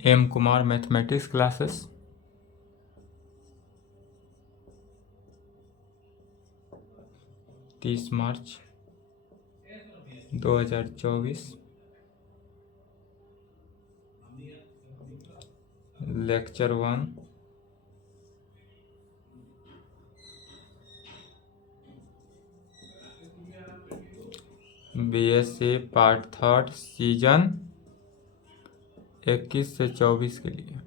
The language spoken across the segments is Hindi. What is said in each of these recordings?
M Kumar mathematics classes. तीस मार्च 2024। लेक्चर 1। बीएससी पार्ट 3 सीजन 21 से 24 के लिए।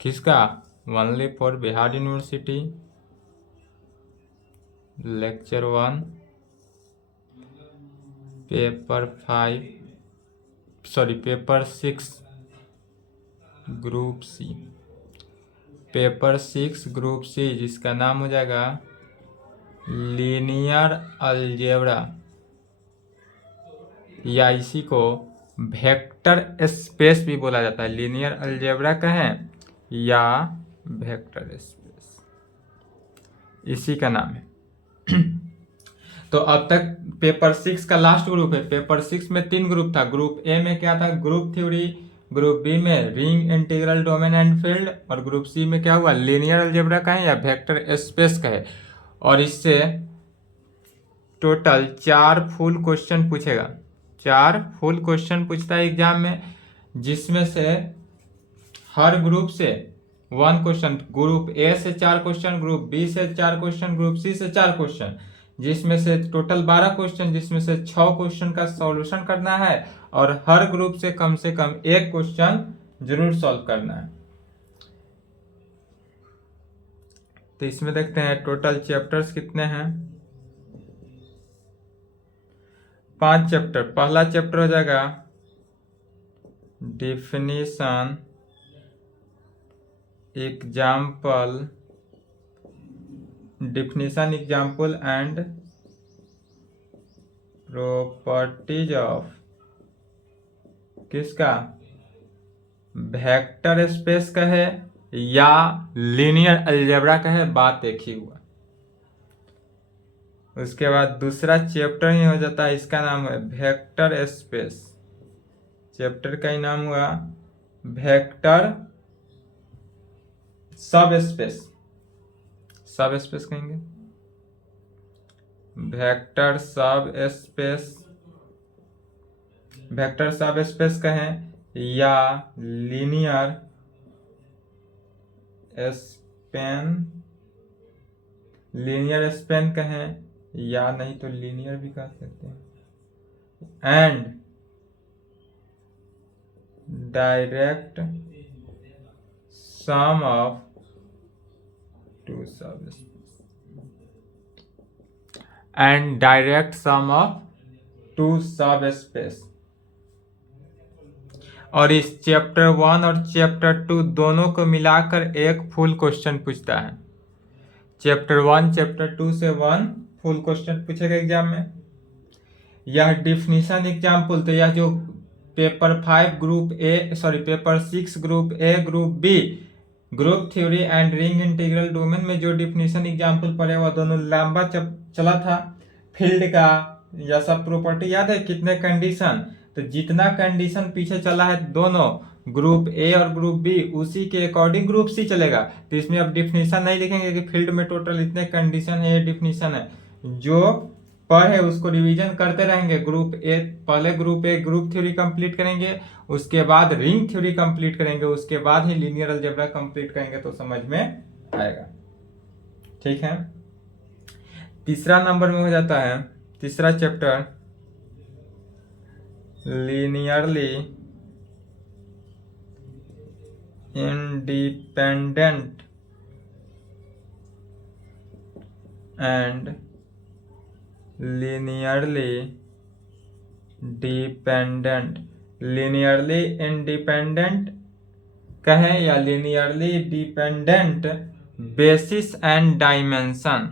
किसका? Only for Bihar university. Lecture 1 paper 6 group C. Paper 6 group C जिसका नाम हो जाएगा लीनियर अलजेब्रा, या इसी को वेक्टर स्पेस भी बोला जाता है। लीनियर अलजेब्रा कहें या वेक्टर स्पेस, इसी का नाम है। तो अब तक पेपर 6 का लास्ट ग्रुप है। पेपर 6 में 3 ग्रुप था। ग्रुप ए में क्या था? Group theory. ग्रुप बी में ring integral domain and field. और ग्रुप सी में क्या हुआ? लीनियर अलजेब्रा कहें या वेक्टर स्पेस कहे। और इससे टोटल 4 फुल क्वेश्चन पूछेगा। 4 फुल क्वेश्चन पूछता है एग्जाम में, जिसमें से हर ग्रुप से 1 क्वेश्चन। ग्रुप ए से 4 क्वेश्चन, ग्रुप बी से 4 क्वेश्चन, ग्रुप सी से 4 क्वेश्चन, जिसमें से टोटल 12 क्वेश्चन, जिसमें से 6 क्वेश्चन का सॉल्यूशन करना है और हर ग्रुप से कम 1 क्वेश्चन जरूर सॉल्व करना है। तो इसमें देखते हैं टोटल चैप्टर्स कितने हैं। 5 चैप्टर। पहला चैप्टर हो जाएगा definition example and properties of किसका? वेक्टर स्पेस का है या लीनियर अलजेब्रा का है, बात एक ही हुआ। उसके बाद दूसरा चैप्टर ही हो जाता है, इसका नाम है वेक्टर स्पेस। चैप्टर का ही नाम हुआ वेक्टर सब स्पेस कहेंगे। वेक्टर सब स्पेस कहें या लीनियर स्पेन कहें, या नहीं तो लीनियर भी कह सकते हैं। एंड डायरेक्ट सम ऑफ 2 सब स्पेस। और इस चैप्टर 1 और चैप्टर 2 दोनों को मिलाकर एक फुल क्वेश्चन पूछता है। चैप्टर 1 चैप्टर 2 से 1 फुल क्वेश्चन पूछेगा एग्जाम में। यह डिफिनीशन एग्जाम्पल, तो यह जो paper 6 group A group B group theory and ring integral domain में जो डिफिनीशन एग्जाम्पल पढ़े वह दोनों लंबा चला था। फील्ड का या सब प्रॉपर्टी याद है कितने कंडीशन, तो जितना कंडीशन पीछे चला है दोनों ग्रुप ए और ग्रुप बी, उसी के अकॉर्डिंग ग्रुप सी चलेगा। तो इसमें अब डिफिनीशन नहीं लिखेंगे कि फील्ड में टोटल इतने कंडीशन है, ये डिफिनीशन है। जो पढ़े उसको रिवीजन करते रहेंगे। पहले group A group theory complete करेंगे, उसके बाद रिंग थ्योरी कंप्लीट करेंगे, उसके बाद ही लीनियर अलजेब्रा कंप्लीट करेंगे, तो समझ में आएगा। ठीक है। तीसरा नंबर में हो जाता है तीसरा chapter linearly independent and linearly independent कहें या linearly dependent basis and dimension.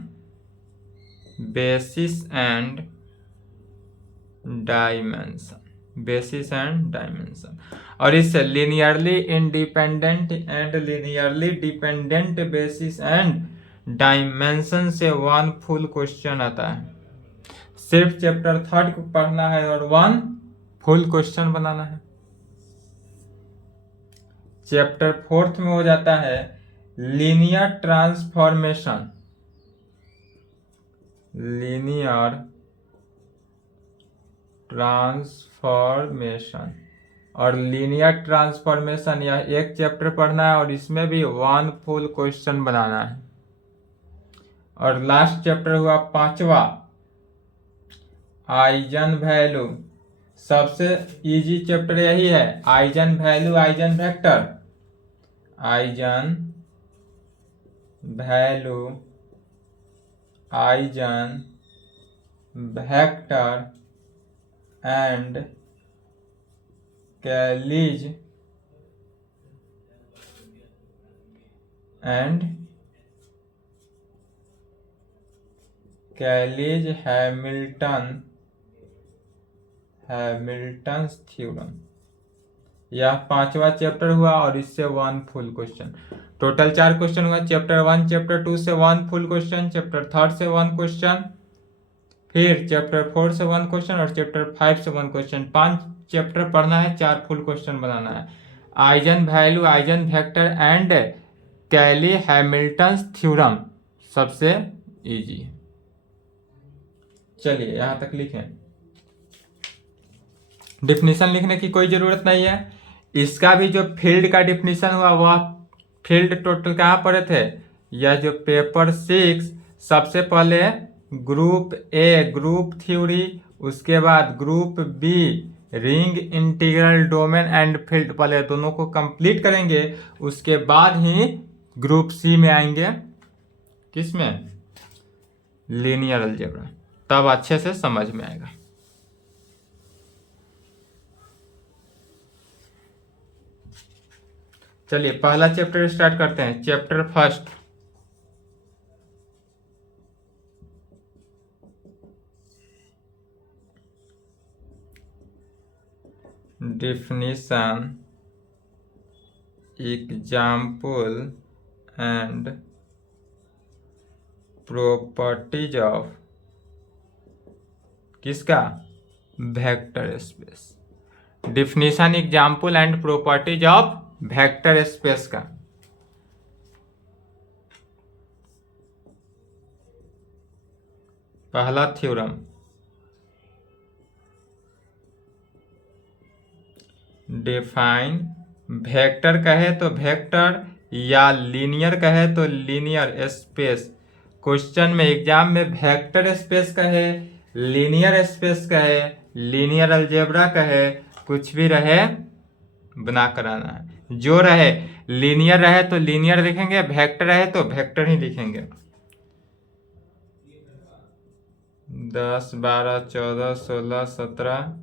और इससे linearly independent and linearly dependent basis and dimension से 1 फुल क्वेश्चन आता है। सिर्फ चैप्टर 3 को पढ़ना है और 1 फुल क्वेश्चन बनाना है। चैप्टर 4 में हो जाता है लीनियर ट्रांसफॉर्मेशन। लीनियर ट्रांसफॉर्मेशन और लीनियर ट्रांसफॉर्मेशन यह एक चैप्टर पढ़ना है और इसमें भी 1 फुल क्वेश्चन बनाना है। और लास्ट चैप्टर हुआ 5वां आइजन वैल्यू। सबसे इजी चैप्टर यही है, eigen value eigen vector. Eigen value eigen vector and Cayley's Hamilton theorem. यह 5वां चैप्टर हुआ और इससे 1 फुल क्वेश्चन। टोटल 4 क्वेश्चन हुआ। चैप्टर 1 चैप्टर 2 से 1 फुल क्वेश्चन, चैप्टर 3 से 1 क्वेश्चन, फिर चैप्टर 4 से 1 क्वेश्चन और चैप्टर 5 से 1 क्वेश्चन। 5 चैप्टर पढ़ना है, 4 फुल क्वेश्चन बनाना है। Eigen value eigen vector and Cayley Hamilton theorem सबसे इजी। चलिए यहां तक लिखें। डिफिनीशन लिखने की कोई जरूरत नहीं है। इसका भी जो फील्ड का डिफिनीशन हुआ वह फील्ड टोटल कहाँ पढ़े थे, यह जो पेपर 6 सबसे पहले ग्रुप ए ग्रुप थ्योरी, उसके बाद group B ring integral domain and field, पहले दोनों को कंप्लीट करेंगे उसके बाद ही ग्रुप सी में आएंगे। किसमें? Linear algebra. तब अच्छे से समझ में आएगा। चलिए पहला चैप्टर स्टार्ट करते हैं। Chapter 1 definition, example and properties of किसका? Vector space. Definition, example and properties of vector space का। पहला थ्योरम, डिफाइन, वेक्टर कहे तो वेक्टर या लीनियर कहे तो लीनियर स्पेस। क्वेश्चन में एग्जाम में वेक्टर स्पेस कहे, लीनियर स्पेस कहे, लीनियर अलजेब्रा कहे, कुछ भी रहे बना कर आना है। जो रहे, लीनियर रहे तो लीनियर लिखेंगे, वेक्टर रहे तो वेक्टर ही लिखेंगे। 10, 12, 14, 16, 17,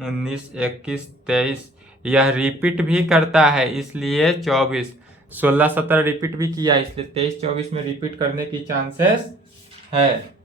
19, 21, 23 यह रिपीट भी करता है इसलिए 24, 16, 17 रिपीट भी किया इसलिए 23, 24 में रिपीट करने की चांसेस है।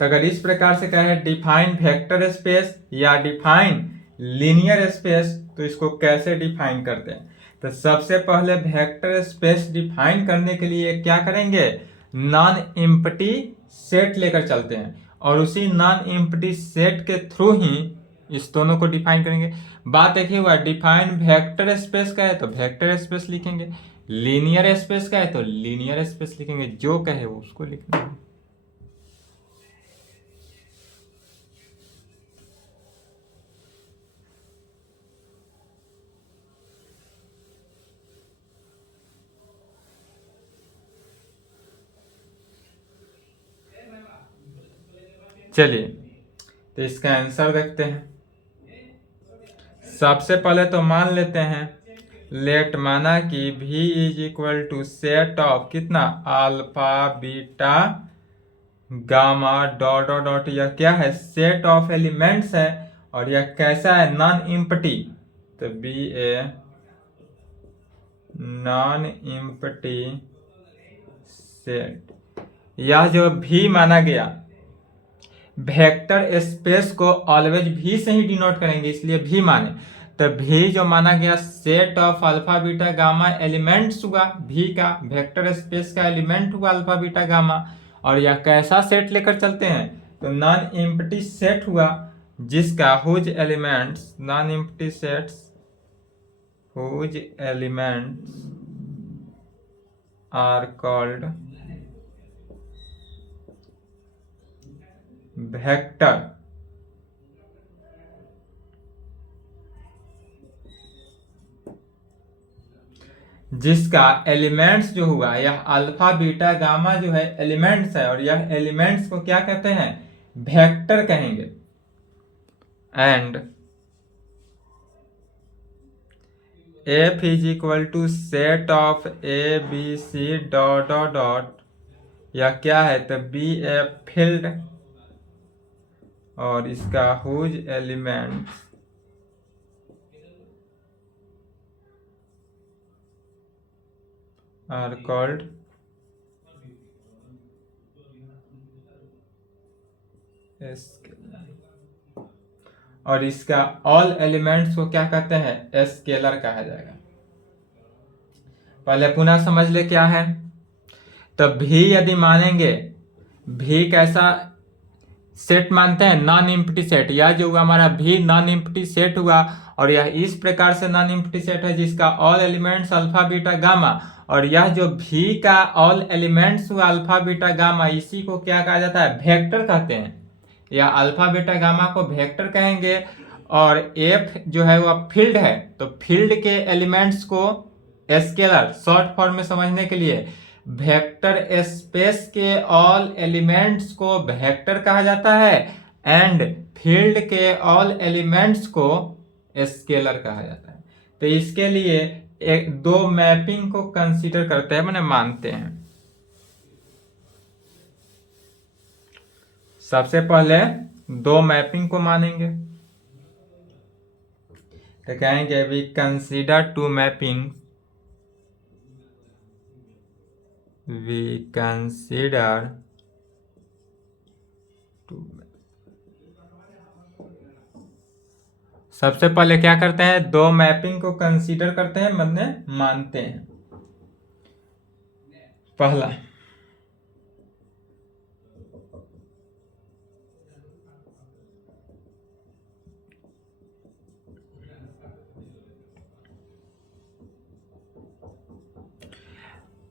तो अगर इस प्रकार से कहे डिफाइन वेक्टर स्पेस या डिफाइन लीनियर स्पेस तो इसको कैसे डिफाइन करते हैं? तो सबसे पहले वेक्टर स्पेस डिफाइन करने के लिए क्या करेंगे? नॉन एम्प्टी सेट लेकर चलते हैं और उसी नॉन एम्प्टी सेट के थ्रू ही इस दोनों को डिफाइन करेंगे। बात एक ही हुआ, डिफाइन वेक्टर स्पेस का है तो वेक्टर स्पेस लिखेंगे, लीनियर स्पेस का है तो लीनियर स्पेस लिखेंगे, जो कहे उसको लिखेंगे। चलिए तो इसका आंसर देखते हैं। सबसे पहले तो मान लेते हैं, लेट माना कि V is equal to set of कितना? Alpha beta gamma dot dot dot. यह क्या है? सेट ऑफ एलिमेंट्स है और यह कैसा है? Non empty. तो be a non empty set. यह जो भी माना गया, वेक्टर स्पेस को ऑलवेज भी से ही डिनोट करेंगे इसलिए भी माने। तो भी जो माना गया set of alpha beta gamma elements हुआ, भी का वेक्टर स्पेस का एलिमेंट हुआ अल्फा बीटा गामा। और यह कैसा सेट लेकर चलते हैं? तो नॉन एम्प्टी सेट हुआ जिसका whose elements non empty sets whose elements are called vector जिसका एलिमेंट्स जो हुआ यह अल्फा बीटा गामा जो है एलिमेंट्स है और यह एलिमेंट्स को क्या कहते हैं वेक्टर कहेंगे। And F is equal to set of A B C dot dot dot यह क्या है तो बी ए फील्ड और इसका हुज एलिमेंट्स आर कॉल्ड और इसका ऑल एलिमेंट्स को क्या कहते हैं स्केलर कहा जाएगा। पहले पुनः समझ ले क्या है। तो भी यदि मानेंगे भी कैसा सेट मानते हैं नॉन एम्प्टी सेट, यह जो हुआ हमारा भी नॉन एम्प्टी सेट हुआ और यह इस प्रकार से नॉन एम्प्टी सेट है जिसका all elements alpha beta gamma और यह जो भी का ऑल एलिमेंट्स हुआ अल्फा बीटा गामा इसी को क्या कहा जाता है वेक्टर कहते हैं। या अल्फा बीटा गामा को वेक्टर कहेंगे और एफ जो है वह फील्ड है तो फील्ड के एलिमेंट्स को स्केलर शॉर्ट फॉर्म में समझने के लिए वेक्टर स्पेस के ऑल एलिमेंट्स को वेक्टर कहा जाता है एंड फील्ड के ऑल एलिमेंट्स को स्केलर कहा जाता है। तो इसके लिए एक दो मैपिंग को कंसीडर करते हैं माने मानते हैं। सबसे पहले दो मैपिंग को मानेंगे तो कहेंगे we consider two mapping we consider two. सबसे पहले क्या करते हैं दो मैपिंग को कंसीडर करते हैं मतलब मानते हैं। पहला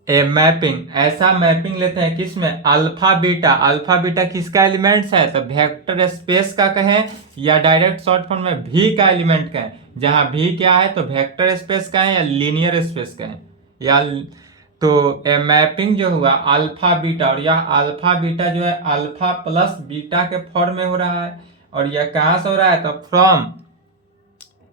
ए मैपिंग ऐसा मैपिंग लेते हैं किसमें अल्फा बीटा किसका एलिमेंट्स है तो वेक्टर स्पेस का कहें या डायरेक्ट शॉर्ट फॉर्म में भी का एलिमेंट कहें। जहां भी क्या है तो वेक्टर स्पेस कहें या लीनियर स्पेस कहें या तो ए मैपिंग जो हुआ अल्फा बीटा और यह अल्फा बीटा जो है अल्फा प्लस बीटा के फॉर्म में हो रहा है और यह कहां से हो रहा है तो फ्रॉम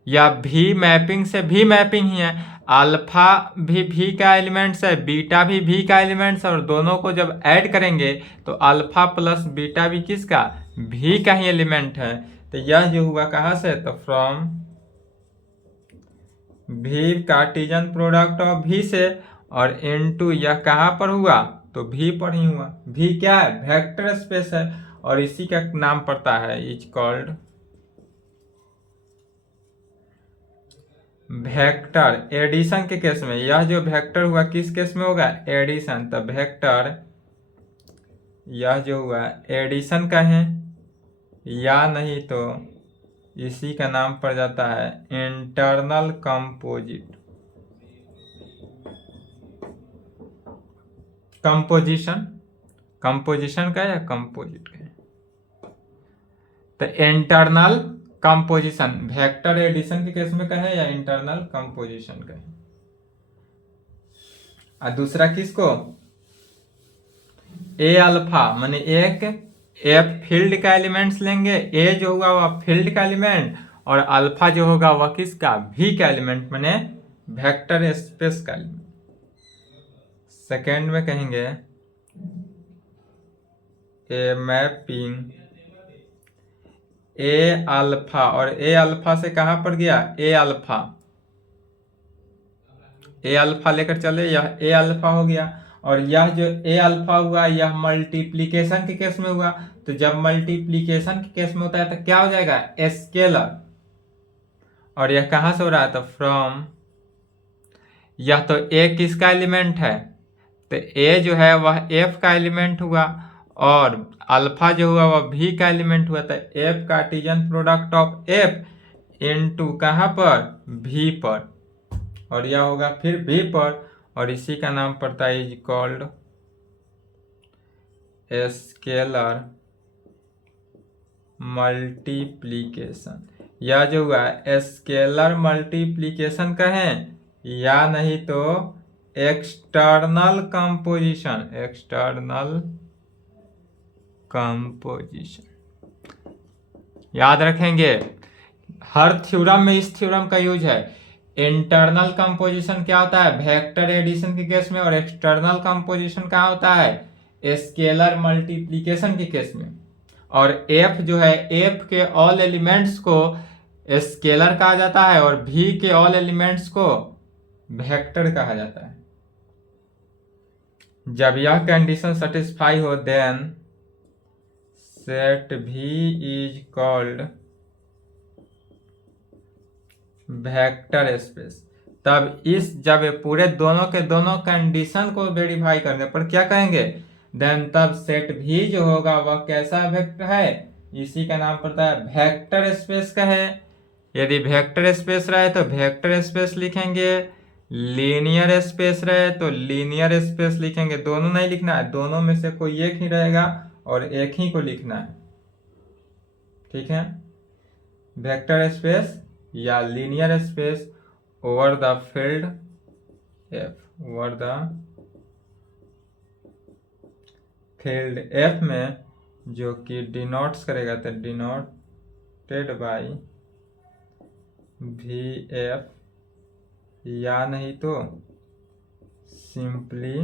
या भी मैपिंग से भी मैपिंग ही है। अल्फा भी का एलिमेंट्स है बीटा भी का एलिमेंट्स है और दोनों को जब ऐड करेंगे तो अल्फा प्लस बीटा भी किसका भी का ही एलिमेंट है। तो यह जो हुआ कहां से तो फ्रॉम भी कार्टेशियन प्रोडक्ट ऑफ भी से और इनटू यह कहां पर हुआ तो भी पर ही हुआ। भी क्या है वेक्टर स्पेस है और इसी का नाम पड़ता है इज कॉल्ड वेक्टर। एडिशन के केस में यह जो वेक्टर हुआ किस केस में होगा एडिशन। तो वेक्टर यह जो हुआ एडिशन का है या नहीं तो इसी का नाम पड़ जाता है इंटरनल कंपोजिट कंपोजिशन का या कंपोजिट का। तो इंटरनल कंपोजिशन वेक्टर एडिशन के केस में कहे या इंटरनल कंपोजिशन कहे। और दूसरा किसको ए अल्फा माने एक एफ फील्ड का एलिमेंट्स लेंगे ए जो होगा वह फील्ड का एलिमेंट और अल्फा जो होगा वह किसका भी का एलिमेंट माने वेक्टर स्पेस का एलिमेंट। सेकेंड में कहेंगे ए मैपिंग ए अल्फा और ए अल्फा से कहां पर गया ए अल्फा लेकर चले यह ए अल्फा हो गया और यह जो ए अल्फा हुआ यह मल्टीप्लीकेशन के केस में हुआ। तो जब मल्टीप्लीकेशन के केस में होता है तो क्या हो जाएगा स्केलर और यह कहां से हो रहा है तो फ्रॉम यह तो ए किसका एलिमेंट है तो ए जो है वह एफ का एलिमेंट हुआ और अल्फा जो हुआ वह भी का एलिमेंट हुआ था। F Cartesian product of F into कहाँ पर, भी पर, और यह होगा फिर भी पर, और इसी का नाम पड़ता है इज कॉल्ड स्केलर मल्टीप्लीकेशन। यह जो हुआ स्केलर मल्टीप्लीकेशन कहें या नहीं तो एक्सटर्नल कंपोजिशन, एक्सटर्नल कंपोजिशन याद रखेंगे। हर थ्योरम में इस थ्योरम का यूज है। इंटरनल कंपोजिशन क्या होता है वेक्टर एडिशन के केस में, और एक्सटर्नल कंपोजिशन क्या होता है स्केलर मल्टीप्लिकेशन के केस में। और एफ जो है, एफ के ऑल एलिमेंट्स को स्केलर कहा जाता है और भी के ऑल एलिमेंट्स को वेक्टर कहा जाता है। जब यह कंडीशन सेटिस्फाई हो देन सेट भी इज कॉल्ड वेक्टर स्पेस। तब इस जब ये पूरे दोनों के दोनों कंडीशन को वेरीफाई करने पर क्या कहेंगे, देन तब सेट भी जो होगा वह कैसा वेक्टर है, इसी का नाम पड़ता है वेक्टर स्पेस का है। यदि वेक्टर स्पेस रहे तो वेक्टर स्पेस लिखेंगे, लीनियर स्पेस रहे तो लीनियर स्पेस लिखेंगे। दोनों नहीं लिखना है, दोनों में से कोई एक ही रहेगा और एक ही को लिखना है, ठीक है। वेक्टर स्पेस या linear space over the field F, over the field F में जो कि डिनोट्स करेगा तो डिनोटेड बाय वी एफ या नहीं तो सिंपली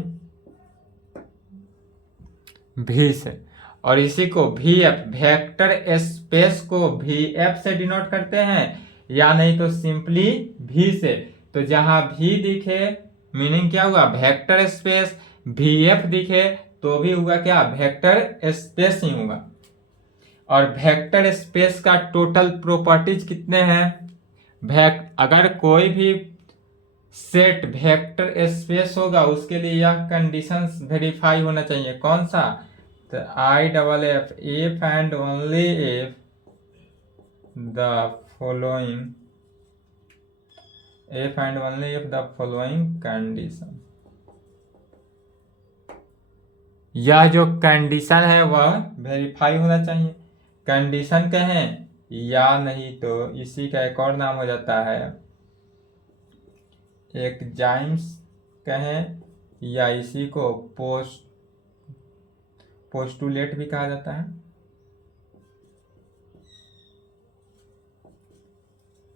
भी से। और इसी को वी एफ वेक्टर स्पेस को वी एफ से डिनोट करते हैं या नहीं तो सिंपली भी से। तो जहां भी दिखे मीनिंग क्या हुआ वेक्टर स्पेस, वी एफ दिखे तो भी हुआ क्या वेक्टर स्पेस ही होगा। और वेक्टर स्पेस का टोटल प्रॉपर्टीज कितने हैं, अगर कोई भी सेट वेक्टर स्पेस होगा उसके लिए यह कंडीशंस वेरीफाई होना चाहिए। कौन सा, तो I double F if and only if the following, if and only if the following condition. यह जो कंडीशन है वह वेरीफाई होना चाहिए। कंडीशन कहें या नहीं तो इसी का एक और नाम हो जाता है एग्जाइम्स कहें या इसी को पोस्टुलेट भी कहा जाता है।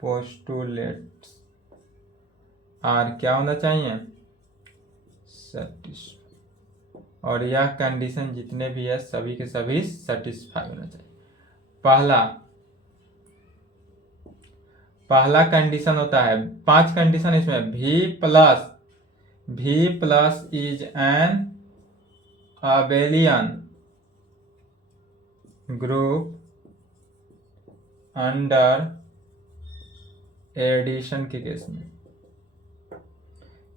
पोस्टुलेट आर क्या होना चाहिए सेटिस्फाई, और यह कंडीशन जितने भी है सभी के सभी सेटिस्फाई होना चाहिए। पहला कंडीशन होता है 5 कंडीशन इसमें, भी plus is an abelian group under addition के केस में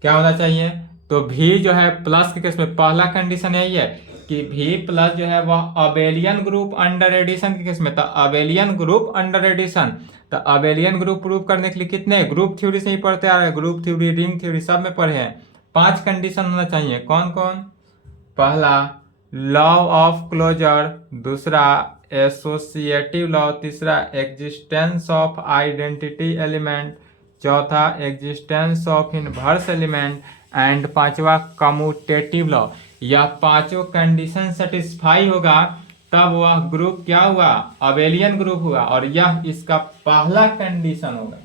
क्या होना चाहिए, तो भी जो है प्लस के केस में पहला कंडीशन यही है कि भी प्लस जो है वह अबेलियन ग्रुप अंडर एडिशन के केस में। तो अबेलियन ग्रुप अंडर एडिशन, तो अबेलियन ग्रुप प्रूव करने के लिए कितने ग्रुप थ्योरी से ही पढ़ते आ रहे हैं, ग्रुप थ्योरी रिंग थ्योरी सब में पढ़े हैं। 5 कंडीशन होना चाहिए। कौन कौन, पहला लॉ ऑफ क्लोजर, दूसरा एसोसिएटिव लॉ, तीसरा एग्जिस्टेंस ऑफ आइडेंटिटी एलिमेंट, चौथा existence of inverse element and पांचवा कम्यूटेटिव लॉ। यह पांचों कंडीशन सेटिस्फाई होगा तब वह ग्रुप क्या हुआ अबेलियन ग्रुप हुआ, और यह इसका पहला कंडीशन होगा।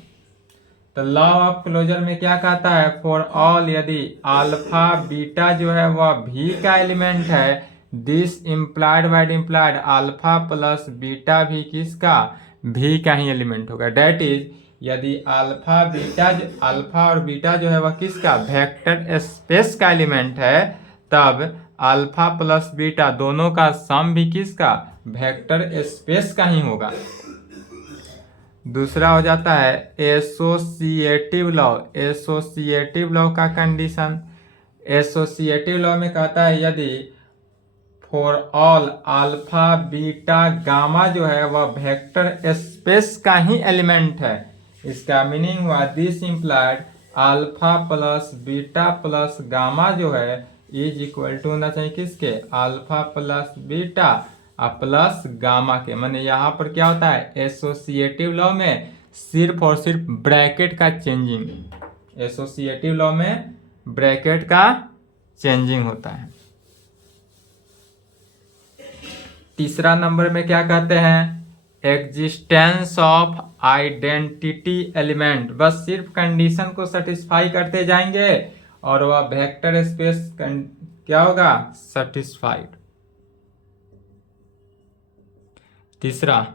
तो लॉ ऑफ क्लोजर में क्या कहता है, फॉर ऑल यदि अल्फा बीटा जो है वह भी का एलिमेंट है, this implied by implied alpha plus beta भी किसका भी का ही एलिमेंट होगा। डेट इज यदि अल्फा और बीटा जो है वह किसका वेक्टर स्पेस का एलिमेंट है, तब अल्फा प्लस बीटा दोनों का सम भी किसका वेक्टर स्पेस का ही होगा। दूसरा हो जाता है एसोसिएटिव लॉ। एसोसिएटिव लॉ का कंडीशन, एसोसिएटिव लॉ में कहता है यदि for all alpha beta gamma जो है वह वेक्टर स्पेस का ही एलिमेंट है। इसका मीनिंग हुआ this implied alpha plus beta plus gamma जो है इज इक्वल टू होना चाहिए किसके, alpha plus beta plus gamma के। माने यहाँ पर क्या होता है, एसोसिएटिव लॉ में सिर्फ और सिर्फ ब्रैकेट का चेंजिंग, एसोसिएटिव लॉ में ब्रैकेट का चेंजिंग होता है। तीसरा नंबर में क्या कहते हैं, एग्जिस्टेंस ऑफ आइडेंटिटी एलिमेंट। बस सिर्फ कंडीशन को सेटिस्फाई करते जाएंगे और वह वेक्टर स्पेस क्या होगा, सेटिस्फाइड। तीसरा,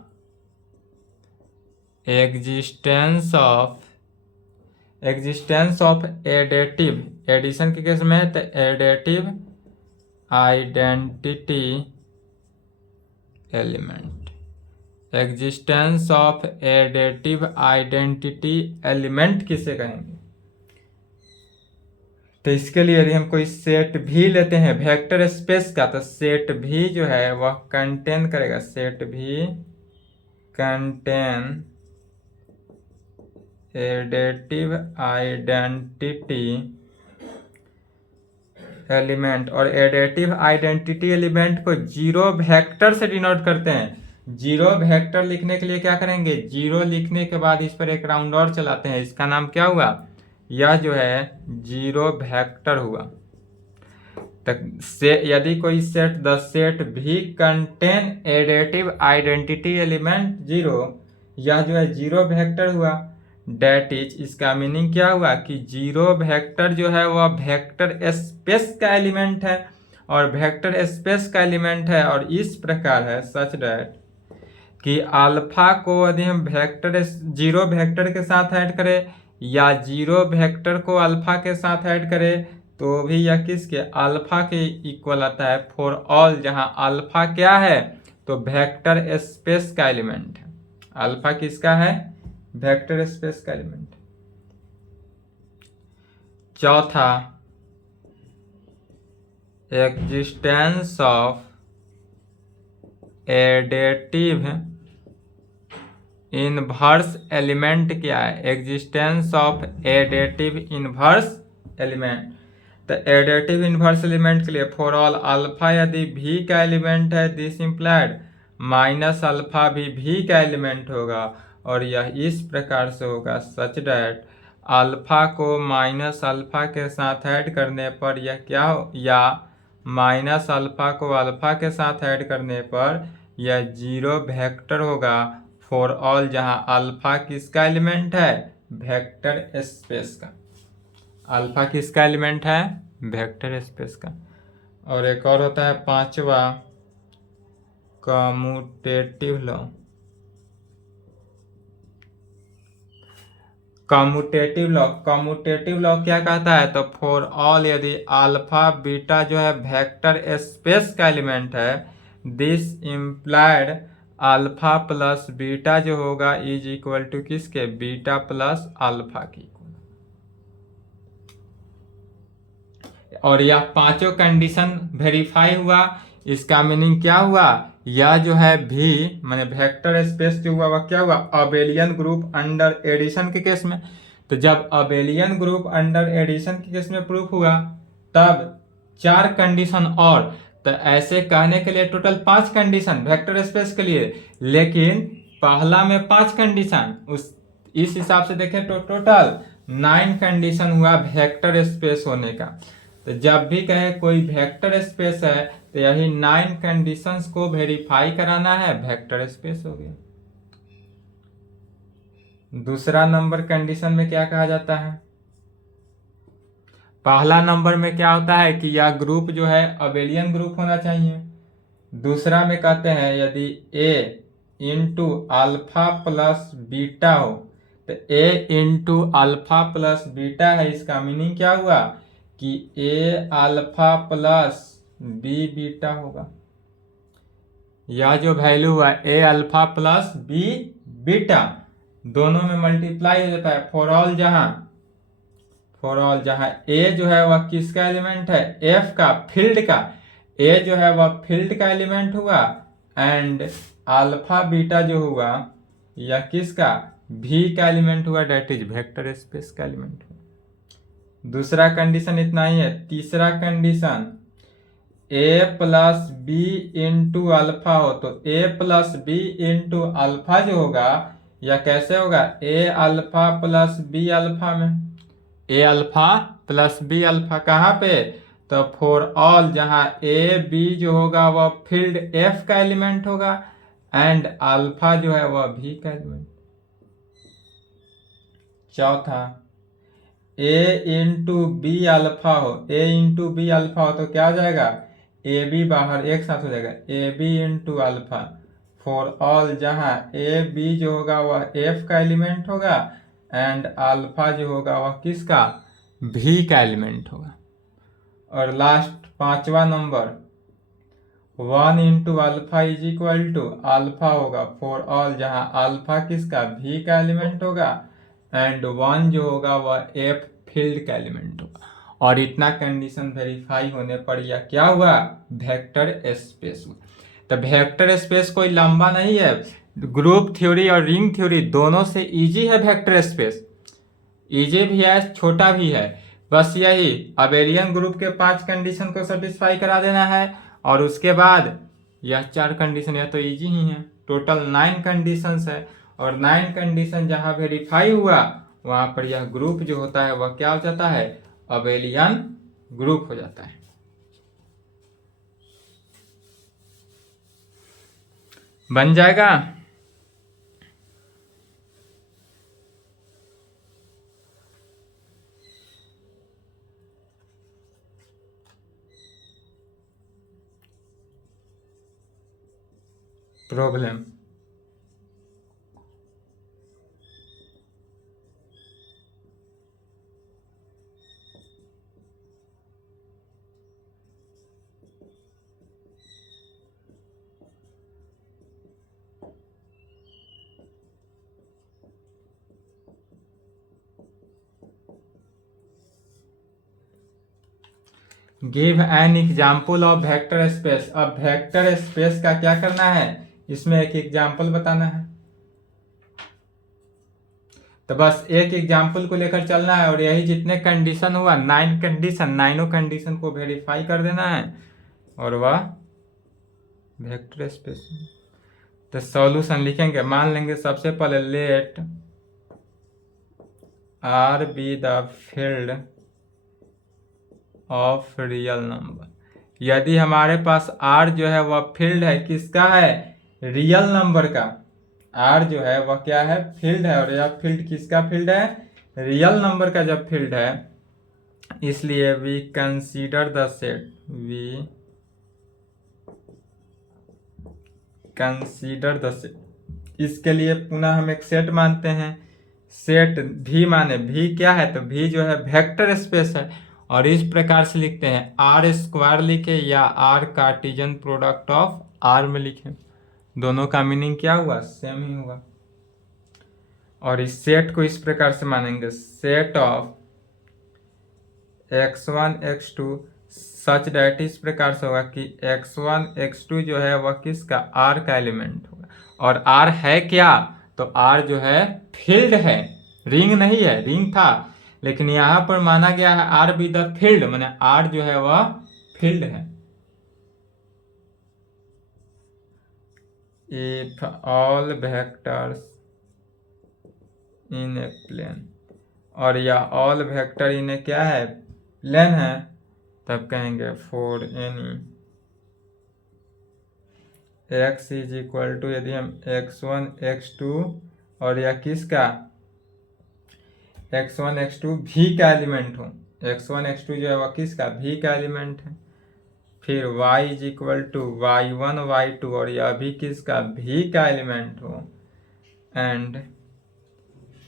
एग्जिस्टेंस ऑफ एडेटिव, एडिशन के केस में तो additive identity element, existence of additive identity element किसे कहेंगे। तो इसके लिए यदि हम कोई सेट भी लेते हैं वेक्टर स्पेस का, तो सेट भी जो है वह कंटेन करेगा, सेट भी कंटेन एडेटिव आइडेंटिटी एलिमेंट। और एडेटिव आइडेंटिटी एलिमेंट को जीरो वेक्टर से डिनोट करते हैं। जीरो वेक्टर लिखने के लिए क्या करेंगे, जीरो लिखने के बाद इस पर एक राउंड और चलाते हैं, इसका नाम क्या हुआ, यह जो है जीरो वेक्टर हुआ। तक से यदि कोई सेट द सेट भी contain additive identity element zero, यह जो है जीरो वेक्टर हुआ। डेट इज, इसका मीनिंग क्या हुआ कि जीरो वेक्टर जो है वह वेक्टर स्पेस का एलिमेंट है, और वेक्टर स्पेस का एलिमेंट है और इस प्रकार है सच डेट कि अल्फा को यदि हम वेक्टर जीरो वेक्टर के साथ ऐड करें या जीरो वेक्टर को अल्फा के साथ ऐड करें तो भी यह किसके, अल्फा के इक्वल आता है फॉर ऑल, जहां अल्फा क्या है तो वेक्टर स्पेस का एलिमेंट है। अल्फा किसका है, वेक्टर स्पेस का एलिमेंट। चौथा, existence of additive inverse element क्या है, existence of additive inverse element. तो एडेटिव इनवर्स एलिमेंट के लिए फॉर ऑल अल्फा यदि भी का एलिमेंट है दिस इम्प्लाइड माइनस अल्फा भी का एलिमेंट होगा, और यह इस प्रकार से होगा सच डैट अल्फा को माइनस अल्फा के साथ ऐड करने पर यह क्या हो, या माइनस अल्फा को अल्फा के साथ ऐड करने पर यह जीरो वेक्टर होगा फॉर ऑल, जहां अल्फा किसका एलिमेंट है, वेक्टर स्पेस का। अल्फा किसका एलिमेंट है, वेक्टर स्पेस का। और एक और होता है पांचवा, कम्यूटेटिव लॉ। कम्यूटेटिव लॉ क्या कहता है, तो फॉर ऑल यदि अल्फा बीटा जो है वेक्टर स्पेस का एलिमेंट है this implied alpha plus beta जो होगा इज इक्वल टू किसके, बीटा प्लस अल्फा की। और यह पांचों कंडीशन वेरीफाई हुआ। इसका मीनिंग क्या हुआ, यह जो है भी माने वेक्टर स्पेस जो हुआ वह क्या हुआ, अबेलियन ग्रुप अंडर एडिशन के केस में। तो जब अबेलियन ग्रुप अंडर एडिशन के केस में प्रूफ हुआ तब चार कंडीशन, और तो ऐसे कहने के लिए टोटल 5 कंडीशन वेक्टर स्पेस के लिए, लेकिन पहला में 5 कंडीशन, उस इस हिसाब से देखें तो टोटल 9 कंडीशन हुआ वेक्टर स्पेस होने का। तो जब भी कहे कोई वेक्टर स्पेस है तो यही 9 कंडीशंस को वेरीफाई कराना है, वेक्टर स्पेस हो गया। दूसरा नंबर कंडीशन में क्या कहा जाता है, पहला नंबर में क्या होता है कि यह ग्रुप जो है अबेलियन ग्रुप होना चाहिए। दूसरा में कहते हैं यदि a into alpha plus beta हो, तो a into alpha plus beta है, इसका मीनिंग क्या हुआ कि a alpha plus b beta होगा। यह जो वैल्यू हुआ a alpha plus b beta दोनों में मल्टीप्लाई हो जाता है फॉर ऑल, जहां a जो है वह किसका एलिमेंट है, f का, फील्ड का। ए जो है वह फील्ड का एलिमेंट हुआ एंड अल्फा बीटा जो हुआ यह किसका, भी का एलिमेंट हुआ, डेट इज वेक्टर स्पेस का एलिमेंट हुआ। दूसरा कंडीशन इतना ही है। तीसरा कंडीशन ए प्लस बी इंटू अल्फा हो तो ए प्लस बी इंटू अल्फा जो होगा यह कैसे होगा, ए अल्फा प्लस बी अल्फा में, ए अल्फा प्लस बी अल्फा कहाँ पे, तो फॉर ऑल जहाँ ए बी जो होगा वह फील्ड एफ का एलिमेंट होगा एंड अल्फा जो है वह भी का एलिमेंट। चौथा ए इंटू बी अल्फा हो, ए इंटू बी अल्फा हो तो क्या हो जाएगा, ए बी बाहर एक साथ हो जाएगा, A B into alpha for all जहाँ ए बी जो होगा वह एफ का एलिमेंट होगा एंड अल्फा जो होगा वह किसका, भी का एलिमेंट होगा। और लास्ट पांचवा number 1 into alpha is equal to alpha होगा फॉर ऑल जहाँ अल्फा किसका, भी का एलिमेंट होगा एंड 1 जो होगा वह एफ फील्ड का एलिमेंट होगा। और इतना कंडीशन वेरीफाई होने पर यह क्या हुआ, वेक्टर स्पेस हुआ। तो वेक्टर स्पेस कोई लंबा नहीं है, ग्रुप थ्योरी और रिंग थ्योरी दोनों से इजी है वेक्टर स्पेस, इजी भी है छोटा भी है। बस यही अबेलियन ग्रुप के 5 कंडीशन को सेटिस्फाई करा देना है और उसके बाद यह 4 कंडीशन, यह तो इजी ही है। टोटल 9 कंडीशंस है और 9 कंडीशन जहां वेरीफाई हुआ वहां पर यह ग्रुप जो होता है वह क्या हो जाता है, अबेलियन ग्रुप हो जाता है। बन जाएगा। Problem give an example of vector space. अब वेक्टर स्पेस का क्या करना है, इसमें एक एग्जाम्पल बताना है। तो बस एक एग्जाम्पल को लेकर चलना है और यही जितने कंडीशन हुआ 9 कंडीशन, 9 कंडीशन को वेरीफाई कर देना है और वह वेक्टर स्पेस। तो सॉल्यूशन लिखेंगे, मान लेंगे सबसे पहले let R be the field of real number. यदि हमारे पास आर जो है वह फील्ड है, किसका है, रियल नंबर का। आर जो है वह क्या है, फील्ड है और यह फील्ड किसका फील्ड है, रियल नंबर का जब फील्ड है, इसलिए we consider the set, we consider the set. इसके लिए पुनः हम एक सेट मानते हैं, सेट भी माने, भी क्या है, तो भी जो है वेक्टर स्पेस है और इस प्रकार से लिखते हैं, आर स्क्वायर लिखे या R Cartesian product of R में लिखे, दोनों का मीनिंग क्या हुआ, सेम ही हुआ। और इस सेट को इस प्रकार से मानेंगे, set of x1 x2 such date इस प्रकार से होगा कि x1 x2 जो है वह किसका, r का एलिमेंट होगा। और r है क्या, तो r जो है फील्ड है, रिंग नहीं है, रिंग था लेकिन यहां पर माना गया है r बी द फील्ड, माने r जो है वह फील्ड है। If all vectors in a plane, और या ऑल वेक्टर इन ए क्या है, प्लेन है, तब कहेंगे for any x is equal to, यदि हम x1 x2 और या किसका x1 x2 भी का एलिमेंट हो, x1 x2 जो है वह किसका, भी का एलिमेंट है, फिर y is equal to y1 y2 और यह भी किसका, भी का एलिमेंट हो एंड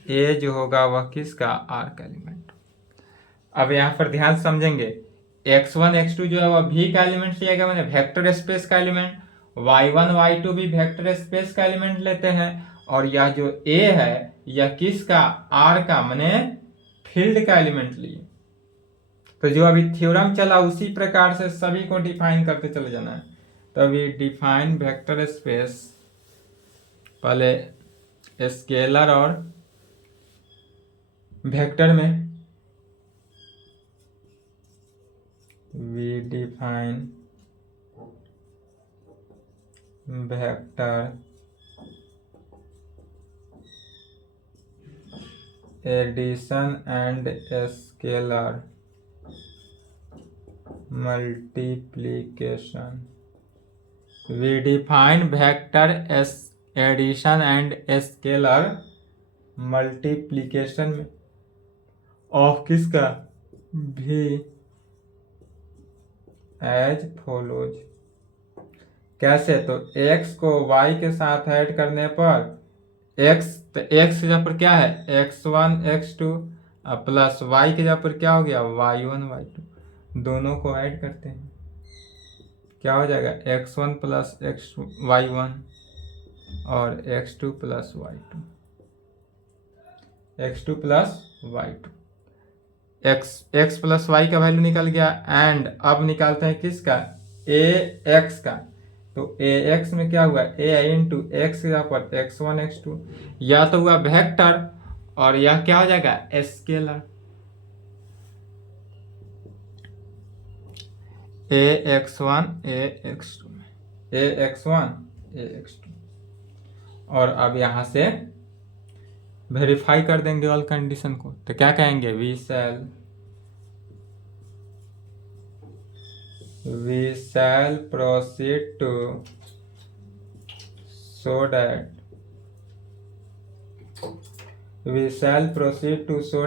a जो होगा वह किसका, r का एलिमेंट। अब यहाँ पर ध्यान समझेंगे, x1 x2 जो है वह भी का एलिमेंट लिया गया, मैंने वेक्टर स्पेस का एलिमेंट, y1 y2 भी वेक्टर स्पेस का एलिमेंट लेते हैं और यह जो a है यह किसका, r का, मैंने फील्ड का एलिमेंट लिए। तो जो अभी थ्योरम चला उसी प्रकार से सभी को डिफाइन करते चले जाना है। तो अभी डिफाइन वेक्टर स्पेस, पहले स्केलर और वेक्टर में we define vector addition and scalar multiplication. We define vector addition and scalar multiplication में ऑफ किसका, भी एज फॉलोज। कैसे, तो x को y के साथ ऐड करने पर x, तो x की जगह पर क्या है x1 x2 प्लस y की जगह पर क्या हो गया y1 y2, दोनों को ऐड करते हैं, क्या हो जाएगा x1 प्लस y1 और x2 plus y2, x2 plus y2, x plus y का वैल्यू निकल गया। एंड अब निकालते हैं किसका, ax का। तो ax में क्या हुआ a इंटू एक्स यहाँ पर x1 x2, या तो हुआ वेक्टर और यह क्या हो जाएगा scalar. ax1 ax2 ax1 ax2, और अब यहां से वेरीफाई कर देंगे ऑल कंडीशन को। तो क्या कहेंगे, we shall proceed to so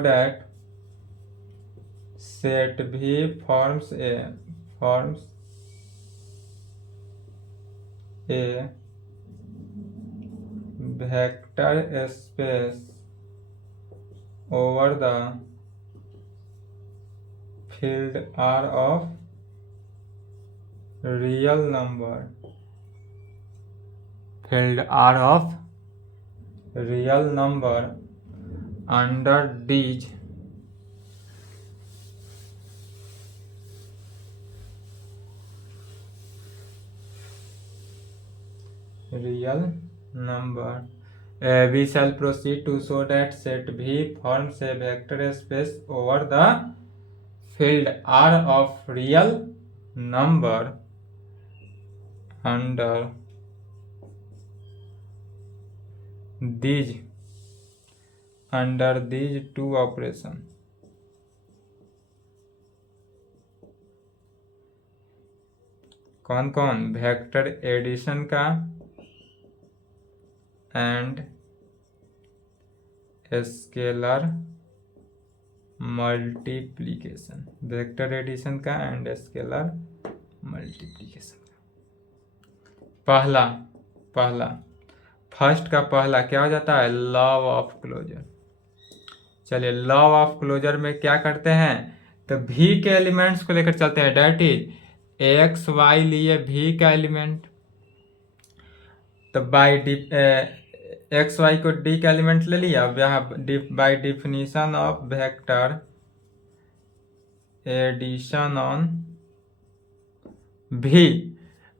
that set V forms a vector space over the field R of real number under these real number. We shall proceed to show that set V forms a vector space over the field R of real number under these two operations. कौन कौन, वेक्टर एडिशन का and scalar multiplication, vector addition का एंड स्केलर मल्टीप्लिकेशन। पहला फर्स्ट का पहला क्या हो जाता है, लॉ ऑफ क्लोजर। चलिए लॉ ऑफ क्लोजर में क्या करते हैं, तो v के एलिमेंट्स को लेकर चलते हैं, डेट इज एक्स वाई लिए v का एलिमेंट, तो बाई एक्स वाई को d का एलिमेंट ले लिया। अब यहाँ by definition of vector addition on v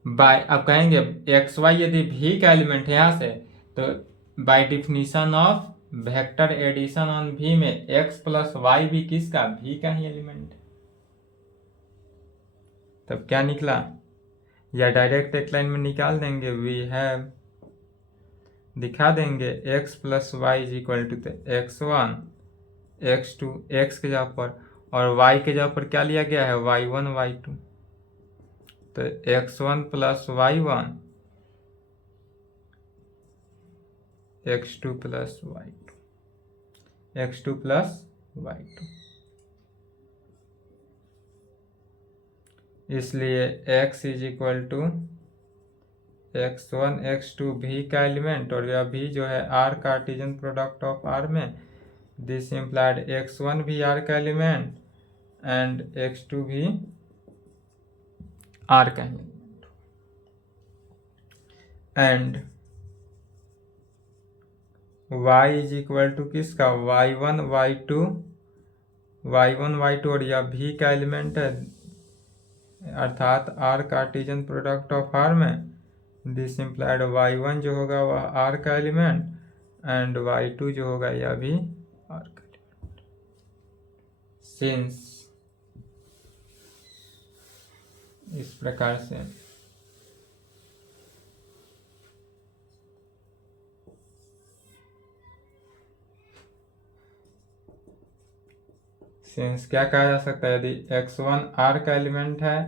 by, अब कहेंगे एक्स वाई यदि v का एलिमेंट है यहाँ से, तो by definition of vector addition on v में x प्लस वाई भी किसका, v का ही एलिमेंट। तब क्या निकला, या डायरेक्ट एक लाइन में निकाल देंगे, वी हैव, दिखा देंगे x plus Y is equal to x1 x2, x के जगह पर, और y के जगह पर क्या लिया गया है y1 y2, तो x1 plus y1 x2 plus y2, इसलिए x is equal to x1 x2 v का एलिमेंट, और यह v जो है r Cartesian product of r में, दिस इम्प्लाइड x1 भी r का एलिमेंट एंड x2 भी r का element, and y is equal to किसका, y1 y2 y1 y2 और यह भी का एलिमेंट है, अर्थात r Cartesian product of r में दिस इम्प्लाइड y1 जो होगा वह r का एलिमेंट एंड y2 जो होगा यह भी r का एलिमेंट। सिंस इस प्रकार से सिंस क्या कहा जा सकता है, यदि x1 r का एलिमेंट है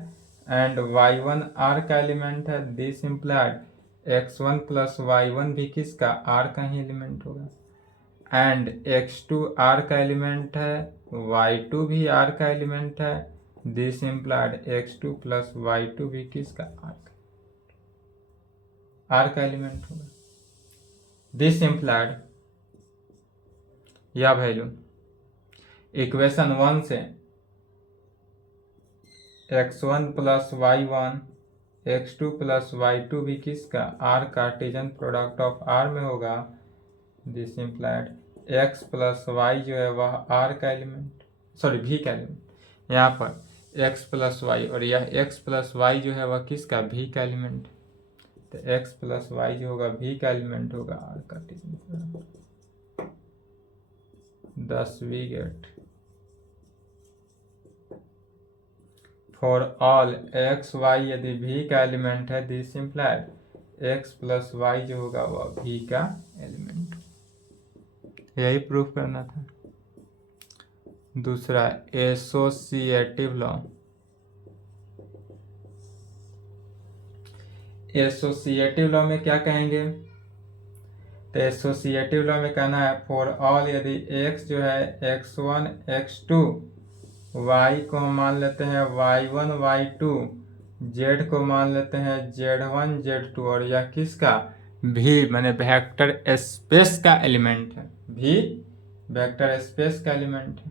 एंड y1 r का एलिमेंट है, this implied x1 plus y1 भी किसका r का ही एलिमेंट होगा एंड x2 r का एलिमेंट है, y2 भी r का एलिमेंट है, this implied x2 plus y2 भी किसका r का एलिमेंट होगा। दिस इम्प्लाइड यह वैल्यू इक्वेशन 1 से x1 plus y1 x2 plus y2 भी किसका r Cartesian product of r में होगा। This implied x plus y जो है वह r का एलिमेंट v का एलिमेंट, यहाँ पर x प्लस y और यह x प्लस y जो है वह किसका v का एलिमेंट, तो x प्लस y जो होगा v का एलिमेंट होगा r Cartesian product. thus we get for all X Y यदि v का एलिमेंट है, this implied x plus Y जो होगा वह v का एलिमेंट, यही प्रूफ करना था। दूसरा एसोसिएटिव लॉ। एसोसिएटिव लॉ में क्या कहेंगे, तो एसोसिएटिव लॉ में कहना है फॉर ऑल यदि x जो है x1 x2 y को हम मान लेते हैं y1 y2 z को मान लेते हैं z1 z2 और यह किसका v माने वेक्टर स्पेस का एलिमेंट है, v वेक्टर स्पेस का एलिमेंट है,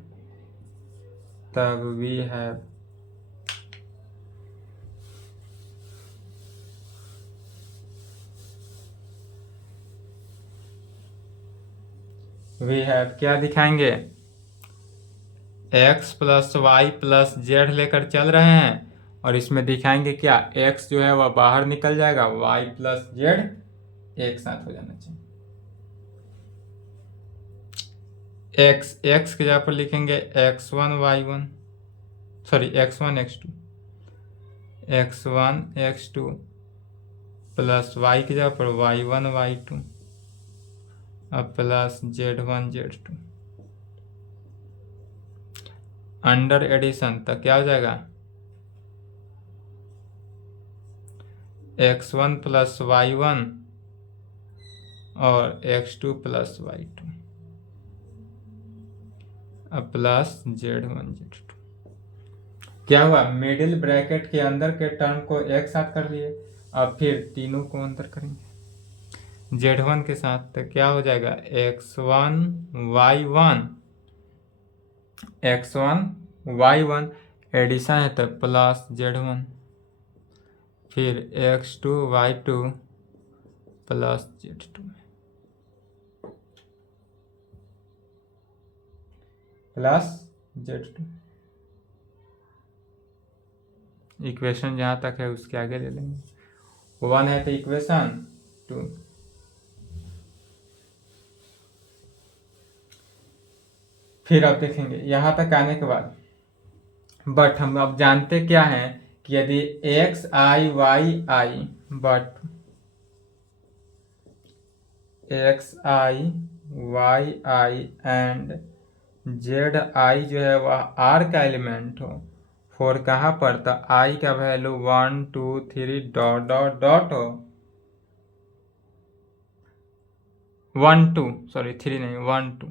तब वी हैव क्या दिखाएंगे, x plus Y plus Z लेकर चल रहे हैं और इसमें दिखाएंगे क्या, x जो है वह बाहर निकल जाएगा, y प्लस जेड एक साथ हो जाना चाहिए। x की जगह पर लिखेंगे x1 y1 sorry x1 x2 x1 x2 plus y की जगह पर y1 y2 अब plus z1 z2 under addition तक क्या हो जाएगा, x1 प्लस y1 और x2 प्लस y2 अब प्लस z1 z2। क्या हुआ, मिडिल ब्रैकेट के अंदर के टर्म को एक साथ कर लिए, अब फिर तीनों को अंदर करेंगे z1 के साथ, तो क्या हो जाएगा x1 y1 एडिशन है तो प्लस z1, फिर x2 y2 plus z2 plus z2। Equation जहां तक है उसके आगे ले लेंगे, 1 है तो इक्वेशन 2। फिर अब देखेंगे यहां तक आने के बाद, बट हम अब जानते क्या हैं कि यदि x i y i but x i y i and z i जो है वह r का एलिमेंट हो, फॉर कहाँ पर, तो i का वैल्यू 1 2 3 डॉट डॉट डॉट हो, 1 2 सॉरी 3 नहीं 1 2,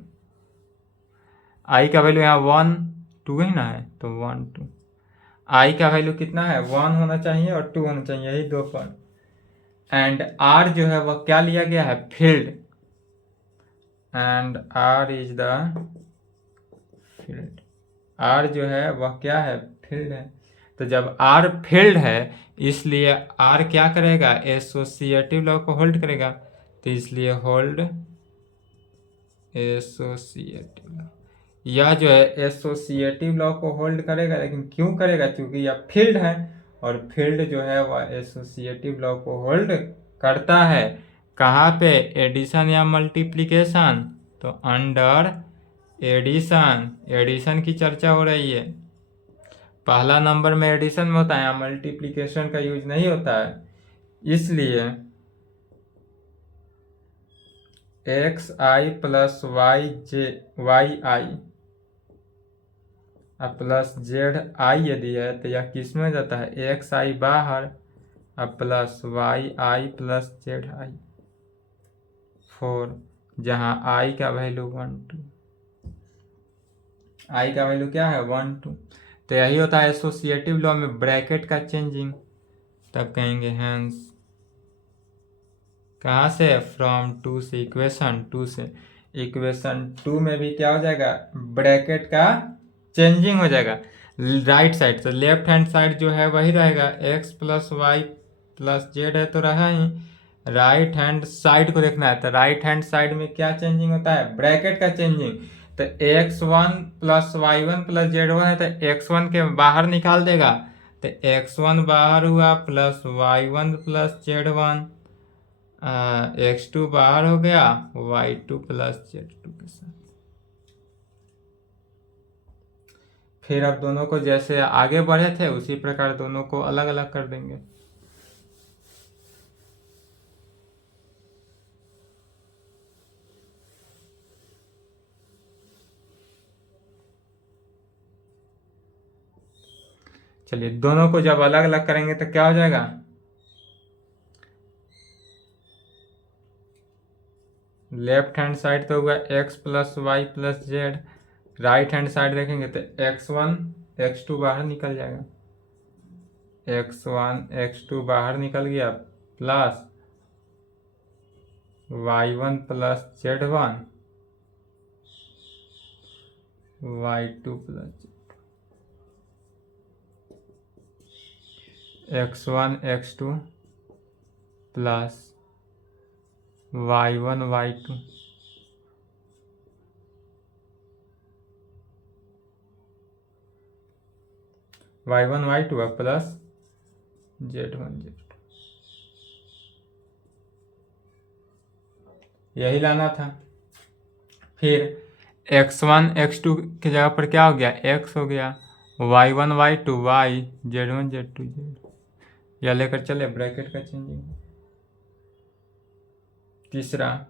i का वैल्यू यहाँ 1 2 ही ना है तो 1 2, i का वैल्यू कितना है 1 होना चाहिए और 2 होना चाहिए, यही दो पर, एंड r जो है वह क्या लिया गया है, field, and r is the field, r जो है वह क्या है, फील्ड है। तो जब r फील्ड है इसलिए r क्या करेगा, एसोसिएटिव लॉ को होल्ड करेगा, तो इसलिए होल्ड एसोसिएटिव लॉ, यह जो है एसोसिएटिव लॉ को होल्ड करेगा, लेकिन क्यों करेगा? क्योंकि यह फील्ड है, और फील्ड जो है वह एसोसिएटिव लॉ को होल्ड करता है। कहाँ पे? एडिशन या मल्टीप्लिकेशन? तो अंडर एडिशन, एडिशन की चर्चा हो रही है। पहला नंबर में एडिशन में होता है, यहाँ मल्टीप्लिकेशन का यूज नहीं होता है, इसलिए X I plus Y I plus Z I यदि है तो यह किस में जाता है? एक्स आई बाहर plus Y I plus Z I 4, जहाँ आई का वैल्यू 1 2, आई का वैल्यू क्या है? 1 2। तो यही होता है एसोसिएटिव लॉ में ब्रैकेट का चेंजिंग। तब कहेंगे हैंस, कहाँ से? फ्रॉम 2 से, इक्वेशन 2 से। इक्वेशन 2 में भी क्या हो जाएगा? ब्रैकेट का चेंजिंग हो जाएगा राइट साइड। तो लेफ्ट हैंड साइड जो है वही रहेगा, X plus Y plus Z है तो रहा ही। राइट हैंड साइड को देखना है, तो राइट हैंड साइड में क्या चेंजिंग होता है? ब्रैकेट का चेंजिंग। तो x1 प्लस वाई1 प्लस जेड1 है, तो x1 के बाहर निकाल देगा, तो x1 बाहर हुआ प्लस वाई1 प्लस जेड1, x2 बाहर हो गया y2 प्लस z2 के साथ। फिर अब दोनों को जैसे आगे बढ़े थे उसी प्रकार दोनों को अलग अलग कर देंगे। चलिए, दोनों को जब अलग अलग करेंगे तो क्या हो जाएगा? लेफ्ट हैंड साइड तो होगा X plus Y plus Z, right hand side देखेंगे तो x1 x2 बाहर निकल जाएगा, x1 x2 बाहर निकल गया plus y1 plus z1 y2 plus x1 x2 plus y1 y2 y1 y2 plus z1 z2, यही लाना था। फिर x1 x2 की जगह पर क्या हो गया? x हो गया, y1 y2 y, z1 z2 z, या लेकर चले ब्रैकेट का चेंजिंग। तीसरा,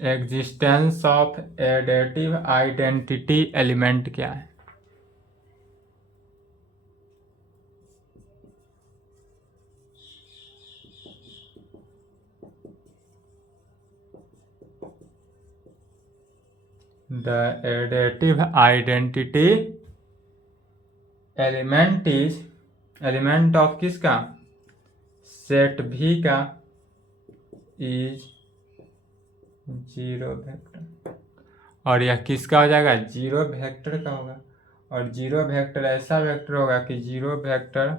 existence of additive identity element क्या है? The additive identity element is, element of किसका? सेट भी का इज जीरो वेक्टर, और यह किसका हो जाएगा? जीरो वेक्टर का होगा। और जीरो वेक्टर ऐसा वेक्टर होगा कि जीरो वेक्टर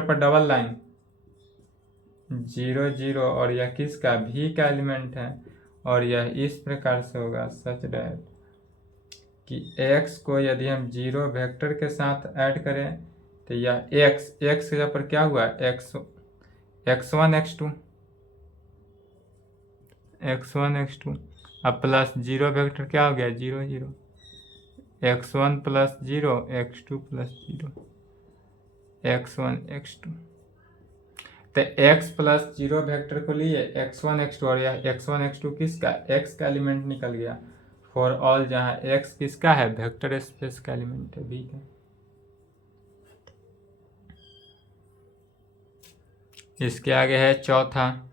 पर डबल लाइन 0 0, और यह किसका? भी का एलिमेंट है। और यह इस प्रकार से होगा सच दैट कि x को यदि हम जीरो वेक्टर के साथ ऐड करें तो यह x की जगह पर क्या हुआ? x1 x2 अब प्लस जीरो वेक्टर क्या हो गया? 0 0, x1 plus 0 x2 plus 0 x1 x2। तो x प्लस जीरो वेक्टर को लिए x1 x2, और यह x1 x2 किसका? x का एलिमेंट निकल गया फॉर ऑल, जहाँ x किसका है? वेक्टर स्पेस का एलिमेंट है, भी का। इसके आगे है चौथा,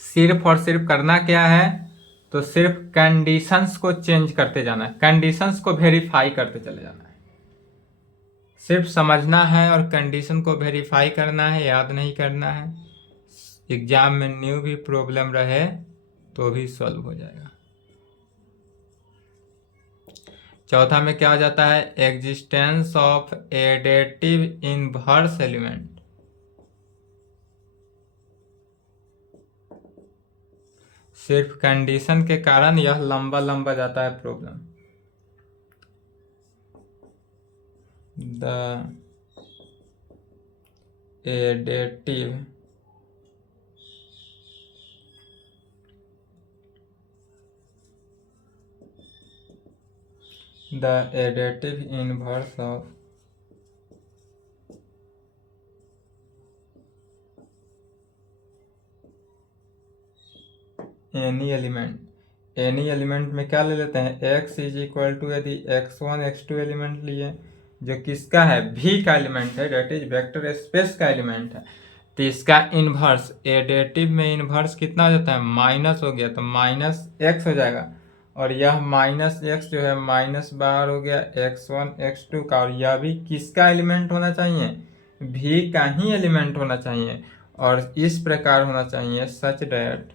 सिर्फ और सिर्फ करना क्या है? तो सिर्फ कंडीशंस को चेंज करते जाना है, कंडीशंस को वेरीफाई करते चले जाना है। सिर्फ समझना है और कंडीशन को वेरीफाई करना है, याद नहीं करना है। एग्जाम में न्यू भी प्रॉब्लम रहे तो भी सॉल्व हो जाएगा। चौथा में क्या हो जाता है, existence of additive inverse element. सिर्फ कंडीशन के कारण यह लंबा लंबा जाता है problem. The additive inverse of any element में क्या ले लेते हैं, x इज इक्वल टू, यदि x1 x2 एलिमेंट लिए जो किसका है, v का एलिमेंट है, डेट इज वेक्टर स्पेस का एलिमेंट है, तो इसका इनवर्स, एडेटिव में इनवर्स कितना हो जाता है, माइनस हो गया तो माइनस x हो जाएगा, और यह माइनस x जो है माइनस बाहर हो गया x1 x2 का, और यह भी किसका एलिमेंट होना चाहिए, v का ही एलिमेंट होना चाहिए, और इस प्रकार होना चाहिए सच डेट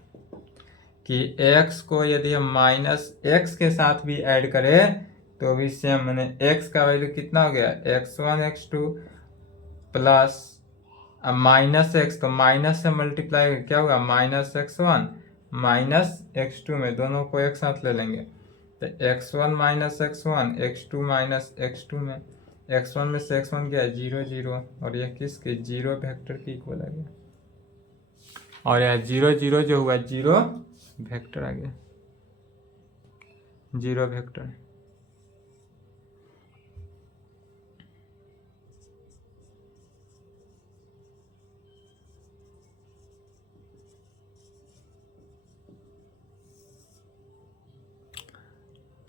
कि x को यदि हम माइनस एक्स के साथ भी ऐड करें तो भी सेम, मैंने x का वैल्यू कितना हो गया, x1 x2 plus minus x, तो माइनस से मल्टीप्लाई क्या होगा, माइनस x1 माइनस x2 में दोनों को एक साथ ले लेंगे तो x1 minus x1, x2 minus x2 में x1 में से x1 गया 0 0, और यह किसके, जीरो वेक्टर की इक्वल आ गया, और यह 0 0 जो हुआ जीरो वेक्टर आ गया, जीरो वेक्टर।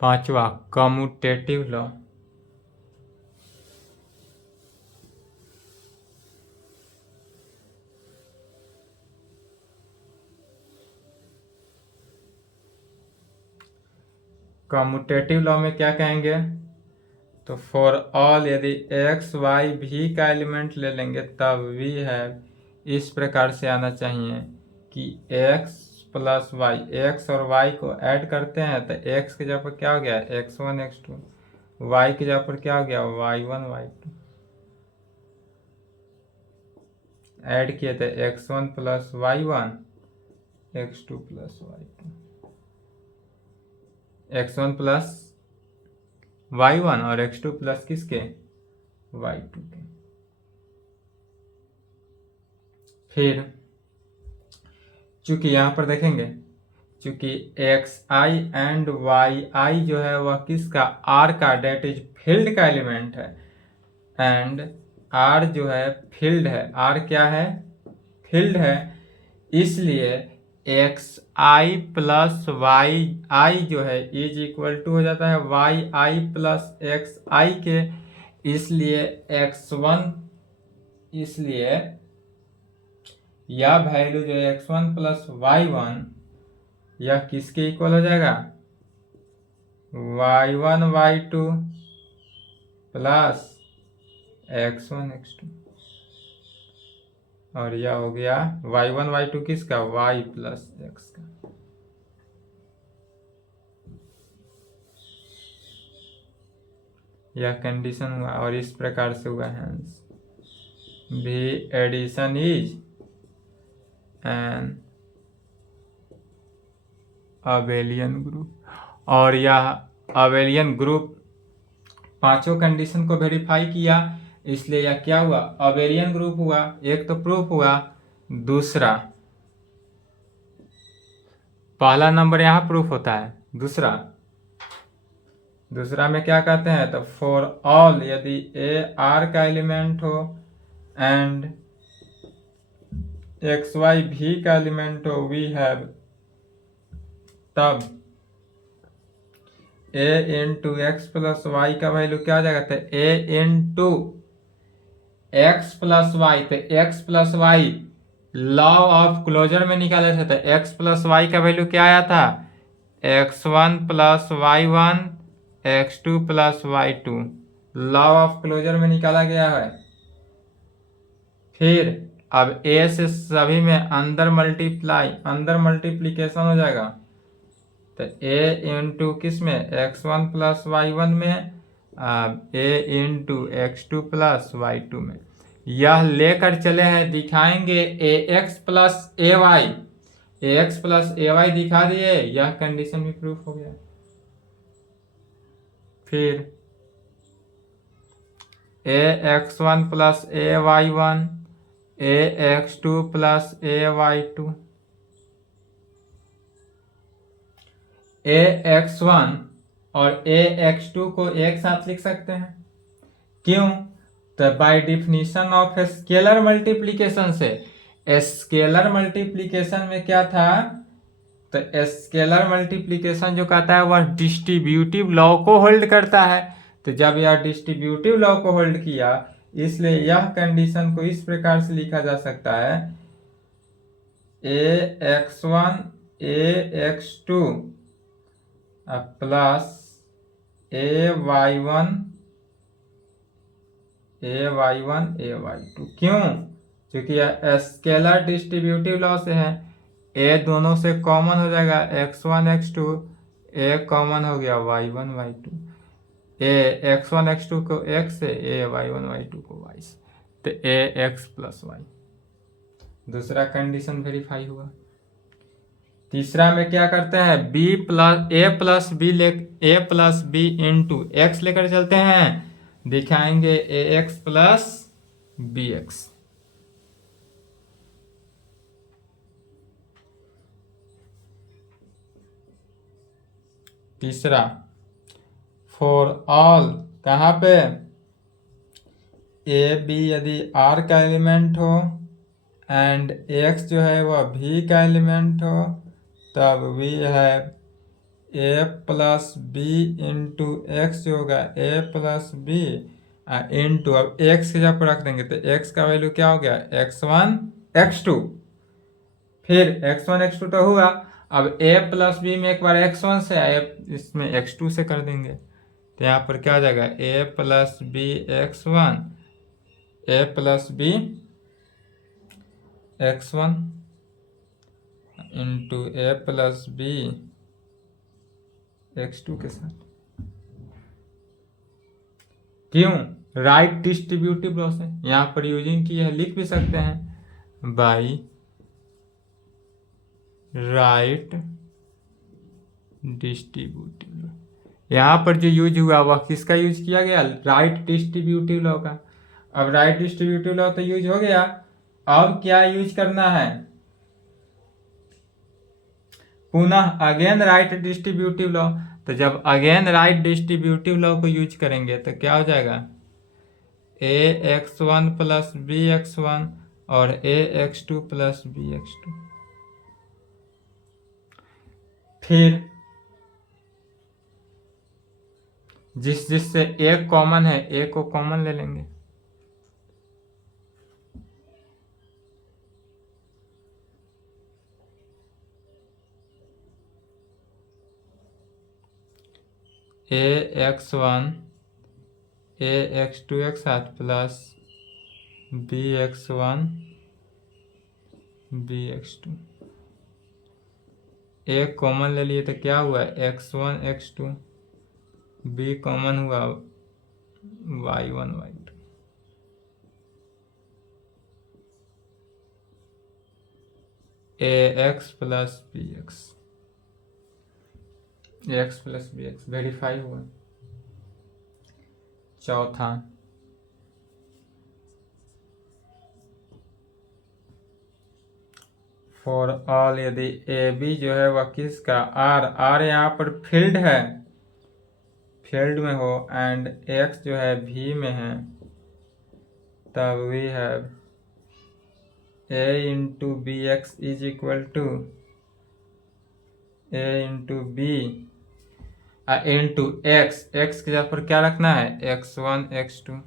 पांचवा कम्यूटेटिव लॉ। कम्यूटेटिव लॉ में क्या कहेंगे, तो फॉर ऑल यदि x y v का एलिमेंट ले लेंगे तब वी है, इस प्रकार से आना चाहिए कि x प्लस वाई, एक्स और y को ऐड करते हैं तो x के जगह पर क्या हो गया, x1 x2, y के जगह पर क्या हो गया, y1 y2, ऐड किए थे x1 plus y1 x2 plus y2, x1 plus y1 और x2 प्लस किसके, y2 के। फिर चूंकि यहां पर देखेंगे, चूंकि xi एंड yi जो है वह किसका, r का, डेट इज फील्ड का एलिमेंट है, एंड r जो है फील्ड है, r क्या है, फील्ड है, इसलिए xi प्लस yi जो है इज इक्वल टू हो जाता है yi प्लस xi के, इसलिए x1, इसलिए यह वैल्यू जो है x1 प्लस y1 यह किसके इक्वल हो जाएगा, y1 y2 plus x1 x2, और यह हो गया y1 y2 किसका, y प्लस x का। यह कंडीशन हुआ, और इस प्रकार से हुआ हैंस भी addition is an abelian group, और यह अबेलियन ग्रुप पांचों कंडीशन को वेरीफाई किया, इसलिए यह क्या हुआ, अबेलियन ग्रुप हुआ। एक तो प्रूफ हुआ, दूसरा पहला नंबर यहाँ प्रूफ होता है, दूसरा में क्या कहते हैं, तो फॉर ऑल यदि ए आर का एलिमेंट हो एंड एक्स वाई भी का एलिमेंट हो, वी हैव, तब a into x plus y का वैल्यू क्या हो जाएगा, तो a into x plus y, तो x plus y law of closure में निकाले थे तो एक्स प्लस वाई का वैल्यू क्या आया था, x1 plus y1 x2 plus y2 law of closure में निकाला गया है। फिर अब a से सभी में अंदर मल्टीप्लीकेशन हो जाएगा, तो a इंटू किस में x1 प्लस y1 में, अब a into x2 plus y2 में। यह लेकर चले हैं, दिखाएंगे ax प्लस ay दिखा दिए, यह कंडीशन भी प्रूफ हो गया। फिर ax1 plus ay1 ax2 plus ay2 ax1 और ax2 को एक साथ लिख सकते हैं। क्यों? तो by definition of scalar multiplication से, स्केलर मल्टीप्लीकेशन में क्या था, तो स्केलर मल्टीप्लीकेशन जो कहता है वह डिस्ट्रीब्यूटिव लॉ को होल्ड करता है। तो जब यह डिस्ट्रीब्यूटिव लॉ को होल्ड किया, इसलिए यह कंडीशन को इस प्रकार से लिखा जा सकता है, ax1 ax2 plus ay1 ay2। क्यों? क्योंकि यह स्केलर डिस्ट्रीब्यूटिव लॉ से है, a दोनों से कॉमन हो जाएगा, x1 x2 a कॉमन हो गया y1 y2, a x1 x2 को x से, a y1 y2 को y से, तो a x प्लस y। दूसरा कंडीशन वेरीफाई हुआ। तीसरा में क्या करते हैं, a plus B into X लेकर चलते हैं, दिखाएंगे ax प्लस bx। तीसरा, फॉर ऑल, कहाँ पे, ए बी यदि R का एलिमेंट हो एंड x जो है वह V का एलिमेंट हो, तब वी है a plus B into X जो होगा a प्लस बी इंटू, अब x की जगह पर रख देंगे तो x का वैल्यू क्या हो गया, x1 x2। फिर x1 x2 तो हुआ, अब a प्लस बी में एक बार x1 से आए, इसमें x2 से कर देंगे, तो यहाँ पर क्या आ जाएगा, a plus B x1 a plus B x1 into a plus B x2 के साथ। क्यों? राइट डिस्ट्रीब्यूटिव लॉ से, यहाँ पर यूजिंग की है, लिख भी सकते हैं बाई राइट डिस्ट्रीब्यूटिव लॉ। यहाँ पर जो यूज हुआ वह किसका यूज किया गया, राइट डिस्ट्रीब्यूटिव लॉ का। अब राइट डिस्ट्रीब्यूटिव लॉ तो यूज हो गया, अब क्या यूज करना है, पुनः अगेन राइट डिस्ट्रीब्यूटिव लॉ। तो जब अगेन राइट डिस्ट्रीब्यूटिव लॉ को यूज करेंगे तो क्या हो जाएगा, ax1 प्लस bx1 और ax2 प्लस bx2। फिर जिससे एक कॉमन है, a को कॉमन ले लेंगे, ax1 ax2 एक साथ प्लस bx1 bx2, एक कॉमन ले लिए तो क्या हुआ, x1 x2, b कॉमन हुआ y1 y2। ax plus bx, ax plus bx verify हुआ। चौथा, फॉर ऑल यदि ए बी जो है वह किसका, R यहाँ पर फील्ड है, फील्ड में हो एंड x जो है V में है, तब we have a into B X is equal to a into B into X की जगह पर क्या रखना है, x1 x2।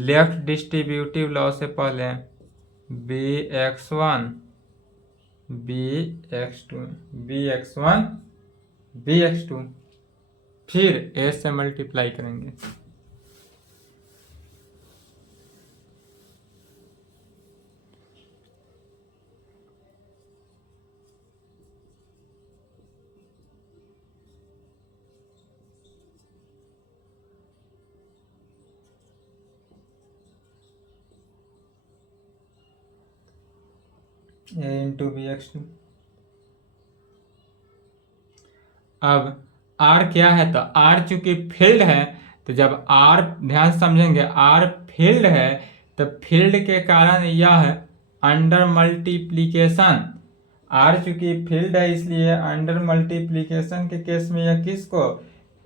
Left distributive law से पहले bx1 bx2 bx1 bx2, फिर a से मल्टीप्लाई करेंगे। a into bx2। अब r क्या है, तो r चूंकि फील्ड है, तो जब r, ध्यान समझेंगे, r फील्ड है तो फील्ड के कारण यह अंडर मल्टीप्लीकेशन, r चूंकि फील्ड है इसलिए अंडर मल्टीप्लीकेशन के केस में यह किसको,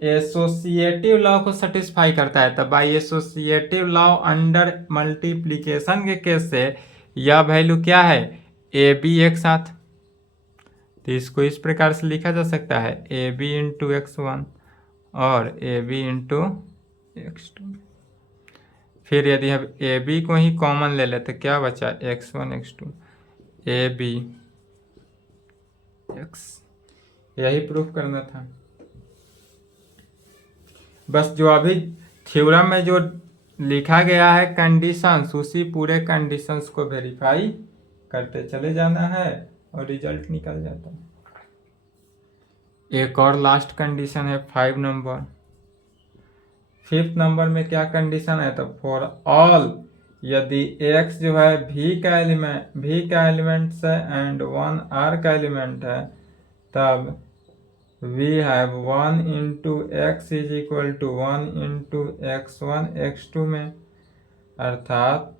एसोसिएटिव लॉ को सेटिस्फाई करता है। तो by associative law under multiplication के केस से यह वैल्यू क्या है, ए बी एक साथ। तो इसको इस प्रकार से लिखा जा सकता है ए बी इंटू x1 और ए बी इंटू x2। फिर यदि हम ए बी को ही कॉमन ले लेते क्या बचा, x1 x2 A B x, यही प्रूफ करना था। बस जो अभी थ्योरम में जो लिखा गया है कंडीशंस, उसी पूरे कंडीशंस को वेरीफाई करते चले जाना है और रिजल्ट निकल जाता है। एक और लास्ट कंडीशन है 5 नंबर। 5th नंबर में क्या कंडीशन है, तो फॉर ऑल, यदि x जो है v का एलिमेंट है एंड 1 r का एलिमेंट है, तब we have 1 into X is equal to 1 into x1 x2 में, अर्थात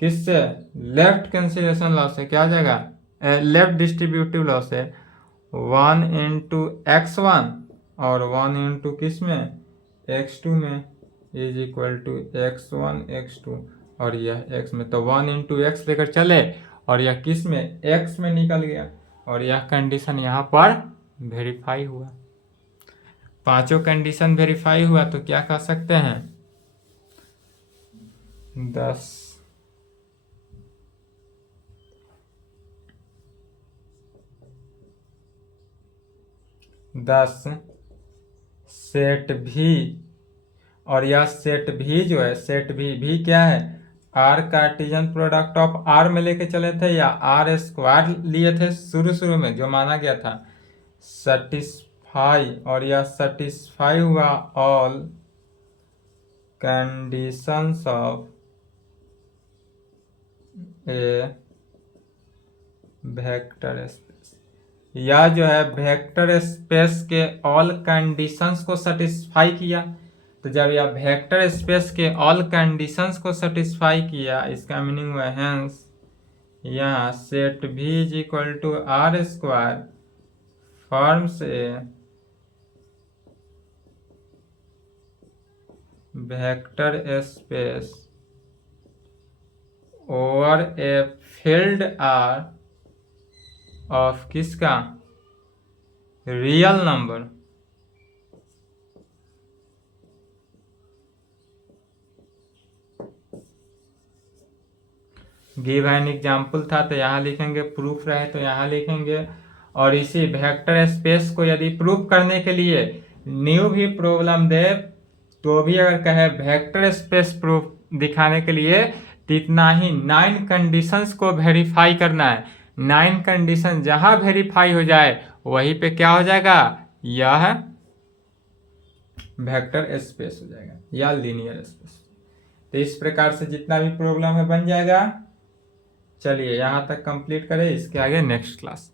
किससे, लेफ्ट कैंसिलेशन लॉ से, क्या जाएगा, लेफ्ट डिस्ट्रीब्यूटिव लॉ से 1 इंटू x1 और 1 इंटू किस में, x2 में, is equal to x1 x2 और यह x में। तो 1 इंटू एक्स लेकर चले और यह किस में, x में निकल गया और यह कंडीशन यहाँ पर वेरीफाई हुआ। पांचों कंडीशन वेरीफाई हुआ तो क्या कह सकते हैं, 10 सेट भी, और यह सेट भी जो है, सेट भी क्या है, R Cartesian product of R में लेके चले थे या आर स्क्वायर लिए थे शुरू में जो माना गया था, सेटिस्फाई, और यह सेटिस्फाई हुआ all conditions of a vector space, या जो है वेक्टर स्पेस के ऑल कंडीशंस को सेटिस्फाई किया। तो जब यह वेक्टर स्पेस के ऑल कंडीशंस को सेटिस्फाई किया, इसका मीनिंग हुआ हैंस यहाँ सेट भी is equal to R square forms a vector space over a field R of किसका, real number. Give an example था तो यहाँ लिखेंगे, प्रूफ रहे तो यहाँ लिखेंगे। और इसी वेक्टर स्पेस को यदि प्रूफ करने के लिए न्यू भी प्रॉब्लम दे तो भी अगर कहे वेक्टर स्पेस प्रूफ दिखाने के लिए, तो इतना ही 9 कंडीशंस को वेरीफाई करना है। 9 कंडीशन जहां वेरीफाई हो जाए वहीं पे क्या हो जाएगा, यह वेक्टर स्पेस हो जाएगा या लीनियर स्पेस। तो इस प्रकार से जितना भी प्रॉब्लम है बन जाएगा। चलिए यहाँ तक कंप्लीट करें, इसके आगे नेक्स्ट क्लास।